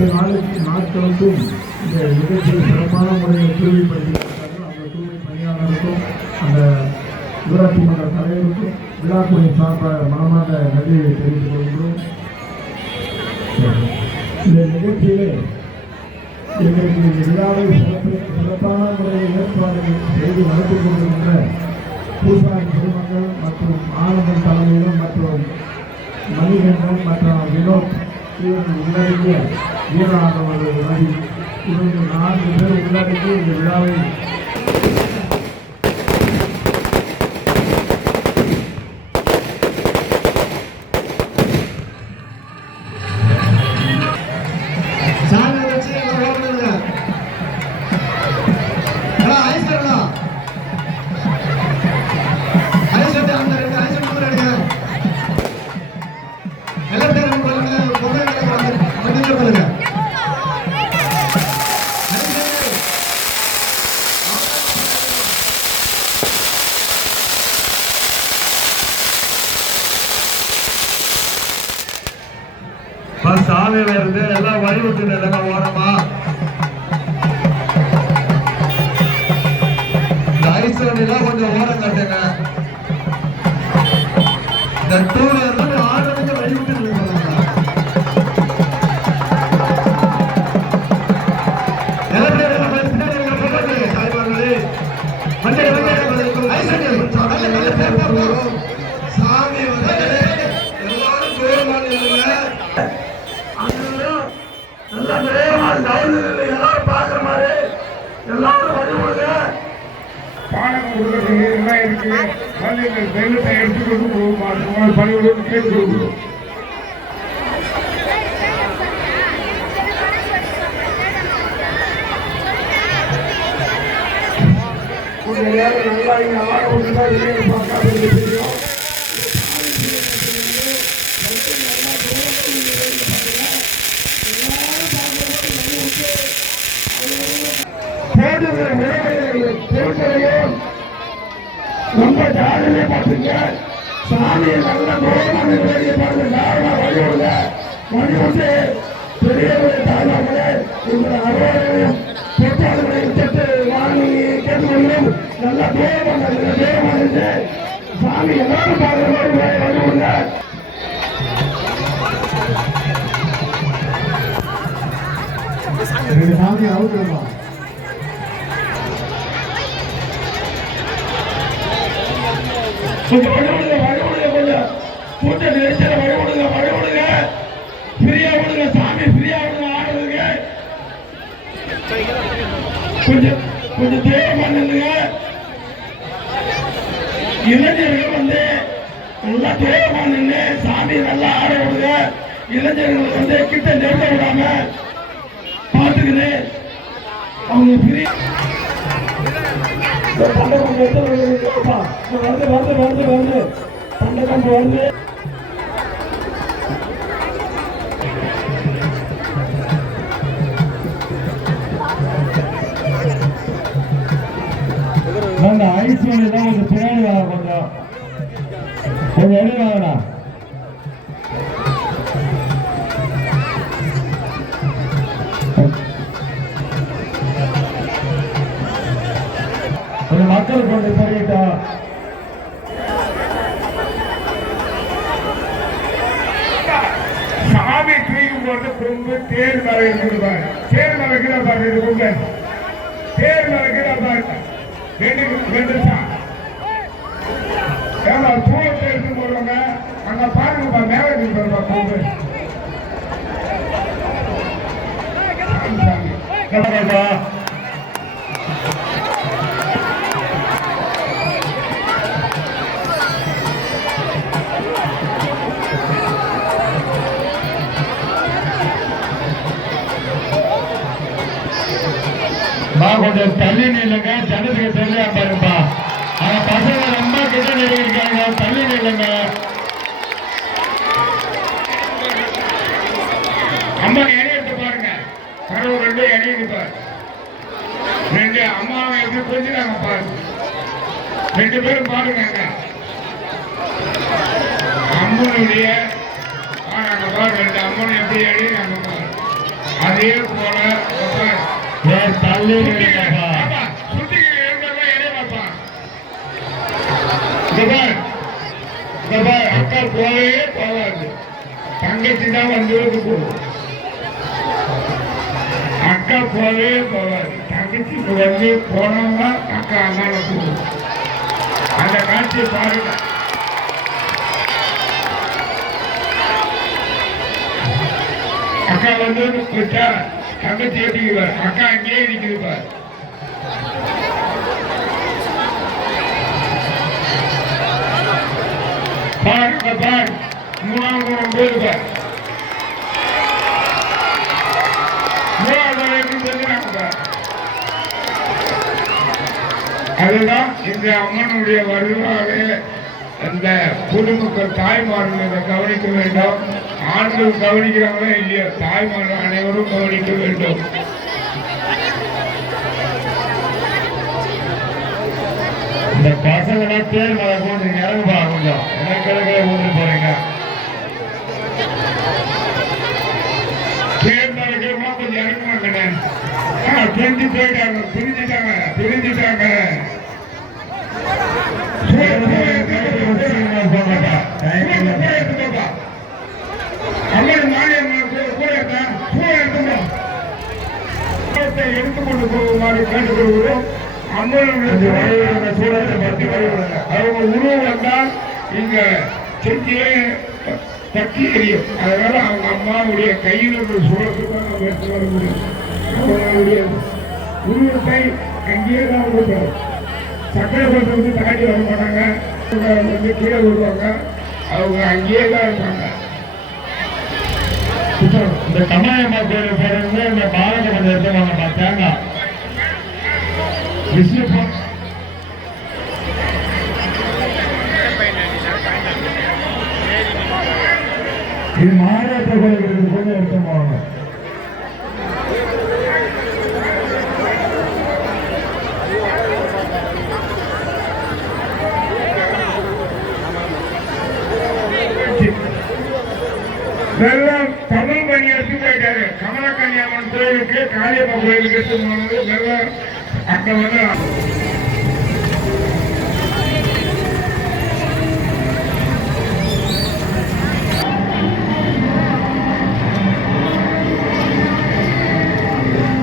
நாட்களுக்கும் இந்த நிகழ்ச்சியை சிறப்பான முறையில் தூய்மைப்படுத்தியிருக்கிறார்கள். அந்த தூய்மை பணியாளருக்கும் அந்த ஊராட்சி மன்ற தலைவருக்கும் விழாக்குழு சார்பாக மனமார்ந்த நன்றியை தெரிவித்துக் கொள்கிறோம். இந்த நிகழ்ச்சியிலே எங்களுக்கு இந்த விழாவை சிறப்பான முறையில் ஏற்பாடுகள் செய்து நடத்தி கொண்டிருக்கின்ற பூசாரி பெருமக்கள் மற்றும் ஆனந்தம் தலைமையிலும் மற்றும் மணிகண்டன் மற்றும் வினோத் இவர்கள் உள்ளடங்கிய வீரராகவர்கள் வழி இவர்கள் 4 பேர் உள்ளடங்கி இந்த விழாவை சாலையில இருந்து எல்லாம் வழிவிட்டு எல்லாம் ஓரமா இந்த ஐஸ் வண்டிலாம் கொஞ்சம் ஓரம் கட்டுங்க. இந்த டூலர் ஆடுறதுக்கு வழிவிட்டு சாமி எல்லாரும் எல்லாரும் பாக்குற மாதிரி எல்லாரும் வழி கொடுங்க. பாடம் கொடுக்கறது எல்லாம் இருக்கு. வெள்ளத்தை எடுத்துக்கொண்டு பணியோடு கேட்டுக்கொள்கிறோம். கொஞ்சம் நேரம் நல்லா இங்க ஆட விட்டுதான் பார்க்காத தெரியும். ரொம்ப ஜாலியே பார்த்துங்க. சாமியை நல்ல நோயமான வேலையை பார்த்து நார்மலா வழி விடுங்க. வழி விட்டு பெரியவரை தாழ்வாங்களே உங்களை அறுவடையும் பொறுப்பாளர்களையும் கேட்டு வாங்கி கேட்டுக்கொள்ளும். நல்லா தூரமாக சாமி எல்லாரும் பார்க்குற மாதிரி வழி விடுங்க. சாமி அவுக்கலாம். கொஞ்சம் வழிவிடுங்க. கொஞ்சம் கூட்ட நெரிசல வழிவிடுங்க. ஃப்ரீயா விடுங்க. சாமி ஃப்ரீயா விடுங்க. ஆடுறதுங்க கொஞ்சம் தூரம் பண்ணுங்க. இளைஞர்கள் நல்லா தூரமா நின்று சாமி நல்லா ஆட விடுங்க. இளைஞர்கள் கிட்ட நெருங்க விடாம பார்த்துக்குது. அவங்க ஃப்ரீ பண்டகம் வருது. அந்த ஐஸ் தான் கொஞ்சம் பின்னாடி வர கொஞ்சம் வெளியே வாங்கண்ணா. மக்கள் கொண்டு போயிட்டோம். சாமி தூக்கும் போது கொம்பு தேர் மேல இருக்கிறார். தேர் மேல இருக்கிறார். இது கொம்பு தேர் மேல இருக்கிறார். தூரத்தை எடுத்து போடுவாங்க. அங்க பாருங்க மேல இருக்கிற கொம்பு. கொஞ்சம் தள்ளி நில்லுங்க. ஜனத்துக்கு தெரியா பாருப்பா. ஆனா பசங்க ரொம்ப கிட்ட நெருங்கிருக்காங்க. தள்ளி நில்லுங்க. அம்மா எண்ணெய் எடுத்து பாருங்க. கடவுள் 2 எண்ணெய் எடுப்பார். 2 அம்மாவை எப்படி கொஞ்சம் பாருங்க. 2 பேரும் பாருங்க. அம்மனுடைய பாருங்க. 2 அம்மன் எப்படி எழுதி நாங்க பாருங்க. அதே போல தள்ளி அக்கா போகவே போகாது, தங்கச்சி தான் வந்து போகும். அக்கா போகவே போகாது, தங்கச்சி வந்து போனோம்னா அக்கா அண்ணால போகும். அந்த காட்சியை பாருங்க. அக்கா வந்து போச்சா, தங்கச்சி ஏற்றிக்குவார், அக்கா அங்கேயே நிற்குதுப்பார். பாருங்க பார், மூணாவது போயிருப்பார். அதுதான் இந்த அம்மனுடைய வரலாறு. அந்த பொதுமக்கள் தாய்மார்கள் இதை கவனிக்க வேண்டும். ஆண்கள் கவனிக்கிறாங்களோ இல்லையோ, தாய்மார்கள் அனைவரும் கவனிக்க வேண்டும். இந்த பசங்க தேர் மலை போட்டு இறங்குப்பா, கொஞ்சம் எனக்கு ஊருக்கு போறீங்க. தேர் மலைக்கிறமா கொஞ்சம் இறங்குவாங்க. பிரிஞ்சு போயிட்டாங்க, பிரிஞ்சுட்டாங்க. எடுத்துக்கொண்டு போகுமாறு கேட்டுக்கொள்கிறோம். அம்மனுடைய சூழலை பற்றி வருகிறாங்க. அவங்க உருவம் வந்தால் இங்க செஞ்சியே தட்டி எரியும். அதனால அவங்க அம்மாவுடைய கையில் இருக்கிற சூழலுக்கு தான் நம்ம எடுத்து வர முடியும். அவங்களுடைய உருவத்தை அங்கேயே தான் கொடுப்பாங்க. சக்கரை பட்டு வந்து தாண்டி வர மாட்டாங்க, வந்து கீழே விடுவாங்க. அவங்க அங்கேயே தான் இருப்பாங்க. இந்த கமலம்மா கோயில் போறது இந்த பாரத கொஞ்சம் எடுத்துவாங்கப்பா, தேங்காய் விஷ்ணு இது மாராட்ட கோயிலுக்கு கொஞ்சம் எடுத்து போவாங்க. வெள்ளம் தமிழ் பணி எடுத்து போயிட்டாரு. கமலக்கன்னியம்மன் கோயிலுக்கு, காளியம்மன் கோயிலுக்கு எடுத்து போனது வெள்ளம். அங்க வந்து